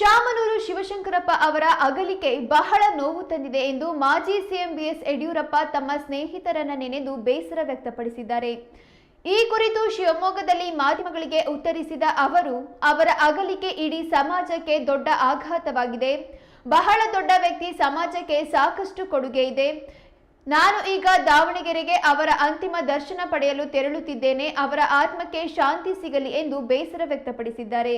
ಶಾಮನೂರು ಶಿವಶಂಕರಪ್ಪ ಅವರ ಅಗಲಿಕೆ ಬಹಳ ನೋವು ತಂದಿದೆ ಎಂದು ಮಾಜಿ ಸಿಎಂ ಬಿಎಸ್ ಯಡಿಯೂರಪ್ಪ ತಮ್ಮ ಸ್ನೇಹಿತರನ್ನ ನೆನೆದು ಬೇಸರ ವ್ಯಕ್ತಪಡಿಸಿದ್ದಾರೆ. ಈ ಕುರಿತು ಶಿವಮೊಗ್ಗದಲ್ಲಿ ಮಾಧ್ಯಮಗಳಿಗೆ ಉತ್ತರಿಸಿದ ಅವರು, ಅವರ ಅಗಲಿಕೆ ಇಡೀ ಸಮಾಜಕ್ಕೆ ದೊಡ್ಡ ಆಘಾತವಾಗಿದೆ. ಬಹಳ ದೊಡ್ಡ ವ್ಯಕ್ತಿ, ಸಮಾಜಕ್ಕೆ ಸಾಕಷ್ಟು ಕೊಡುಗೆ ಇದೆ. ನಾನು ಈಗ ದಾವಣಗೆರೆಗೆ ಅವರ ಅಂತಿಮ ದರ್ಶನ ಪಡೆಯಲು ತೆರಳುತ್ತಿದ್ದೇನೆ. ಅವರ ಆತ್ಮಕ್ಕೆ ಶಾಂತಿ ಸಿಗಲಿ ಎಂದು ಬೇಸರ ವ್ಯಕ್ತಪಡಿಸಿದ್ದಾರೆ.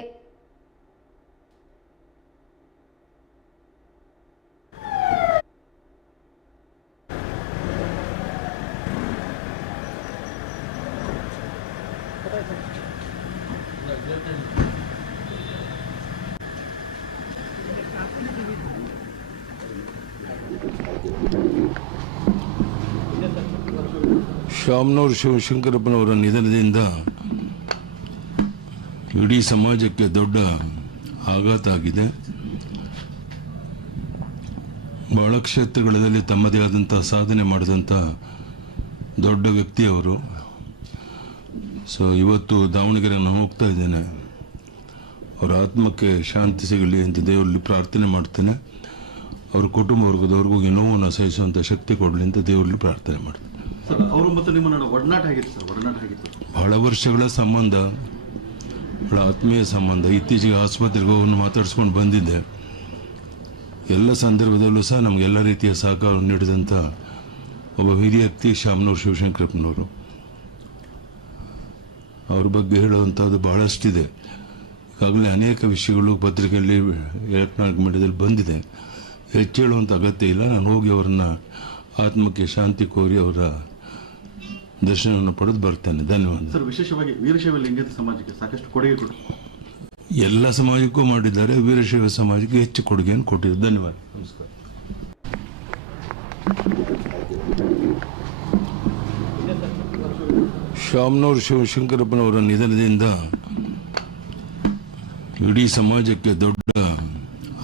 ಶಾಮನೂರು ಶಿವಶಂಕರಪ್ಪನವರ ನಿಧನದಿಂದ ಇಡೀ ಸಮಾಜಕ್ಕೆ ದೊಡ್ಡ ಆಘಾತ ಆಗಿದೆ. ಬಹಳ ಕ್ಷೇತ್ರಗಳಲ್ಲಿ ತಮ್ಮದೇ ಆದಂಥ ಸಾಧನೆ ಮಾಡಿದಂಥ ದೊಡ್ಡ ವ್ಯಕ್ತಿಯವರು. ಇವತ್ತು ದಾವಣಗೆರೆ ನಾನು ಹೋಗ್ತಾ ಇದ್ದೇನೆ. ಅವರ ಆತ್ಮಕ್ಕೆ ಶಾಂತಿ ಸಿಗಲಿ ಅಂತ ದೇವರಲ್ಲಿ ಪ್ರಾರ್ಥನೆ ಮಾಡ್ತೇನೆ. ಅವ್ರ ಕುಟುಂಬ ವರ್ಗದವ್ರಿಗೂ ನೋವನ್ನು ಸಹಿಸುವಂಥ ಶಕ್ತಿ ಕೊಡಲಿ ಅಂತ ದೇವರಲ್ಲಿ ಪ್ರಾರ್ಥನೆ ಮಾಡ್ತೇನೆ. ಅವರು ಮತ್ತು ನಿಮ್ಮ ನಡುವೆ ಒಡನಾಟ ಆಗಿತ್ತು ಸರ್? ಒಡನಾಟ ಆಗಿತ್ತು, ಬಹಳ ವರ್ಷಗಳ ಸಂಬಂಧ, ಬಹಳ ಆತ್ಮೀಯ ಸಂಬಂಧ. ಇತ್ತೀಚೆಗೆ ಆಸ್ಪತ್ರೆಗೆ ಹೋಗಿ ಮಾತಾಡಿಸ್ಕೊಂಡು ಬಂದಿದ್ದೆ. ಎಲ್ಲ ಸಂದರ್ಭದಲ್ಲೂ ಸಹ ನಮಗೆಲ್ಲ ರೀತಿಯ ಸಹಕಾರ ನೀಡಿದಂಥ ಒಬ್ಬ ಹಿರಿಯ ವ್ಯಕ್ತಿ ಶಾಮನೂರು ಶಿವಶಂಕರಪ್ಪನವರು. ಅವ್ರ ಬಗ್ಗೆ ಹೇಳುವಂಥದ್ದು ಬಹಳಷ್ಟಿದೆ. ಈಗಾಗಲೇ ಅನೇಕ ವಿಷಯಗಳು ಪತ್ರಿಕೆಯಲ್ಲಿ, ಎಲೆಕ್ಟ್ರಾನಿಕ್ ಮೀಡಿಯಾದಲ್ಲಿ ಬಂದಿದೆ. ಹೆಚ್ಚು ಹೇಳುವಂಥ ಅಗತ್ಯ ಇಲ್ಲ. ನಾನು ಹೋಗಿ ಅವರನ್ನ ಆತ್ಮಕ್ಕೆ ಶಾಂತಿ ಕೋರಿ ಅವರ ದರ್ಶನವನ್ನು ಪಡೆದು ಬರ್ತೇನೆ. ಧನ್ಯವಾದ ಸರ್. ವಿಶೇಷವಾಗಿ ವೀರಶೈವ ಲಿಂಗಾಯತ ಸಮಾಜಕ್ಕೆ ಸಾಕಷ್ಟು ಕೊಡುಗೆ ಕೊಡು. ಎಲ್ಲ ಸಮಾಜಕ್ಕೂ ಮಾಡಿದ್ದಾರೆ. ವೀರಶೈವ ಸಮಾಜಕ್ಕೆ ಹೆಚ್ಚು ಕೊಡುಗೆಯನ್ನು ಕೊಟ್ಟಿದ್ದಾರೆ. ಧನ್ಯವಾದ. ನಮಸ್ಕಾರ. ಶಾಮನೂರು ಶಿವಶಂಕರಪ್ಪನವರ ನಿಧನದಿಂದ ಇಡೀ ಸಮಾಜಕ್ಕೆ ದೊಡ್ಡ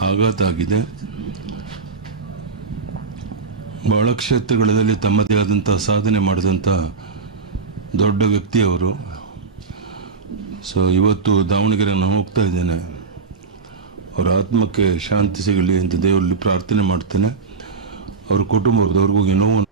ಆಘಾತ ಆಗಿದೆ. ಬಹಳ ಕ್ಷೇತ್ರಗಳಲ್ಲಿ ತಮ್ಮದೇ ಆದಂಥ ಸಾಧನೆ ಮಾಡಿದಂಥ ದೊಡ್ಡ ವ್ಯಕ್ತಿಯವರು. ಇವತ್ತು ದಾವಣಗೆರೆ ನಾನು ಹೋಗ್ತಾ ಇದ್ದೇನೆ. ಅವರ ಆತ್ಮಕ್ಕೆ ಶಾಂತಿ ಸಿಗಲಿ ಅಂತ ದೇವರಲ್ಲಿ ಪ್ರಾರ್ಥನೆ ಮಾಡ್ತೇನೆ. ಅವ್ರ ಕುಟುಂಬ ವರ್ಗದವ್ರಿಗೂ ನೋವನ್ನು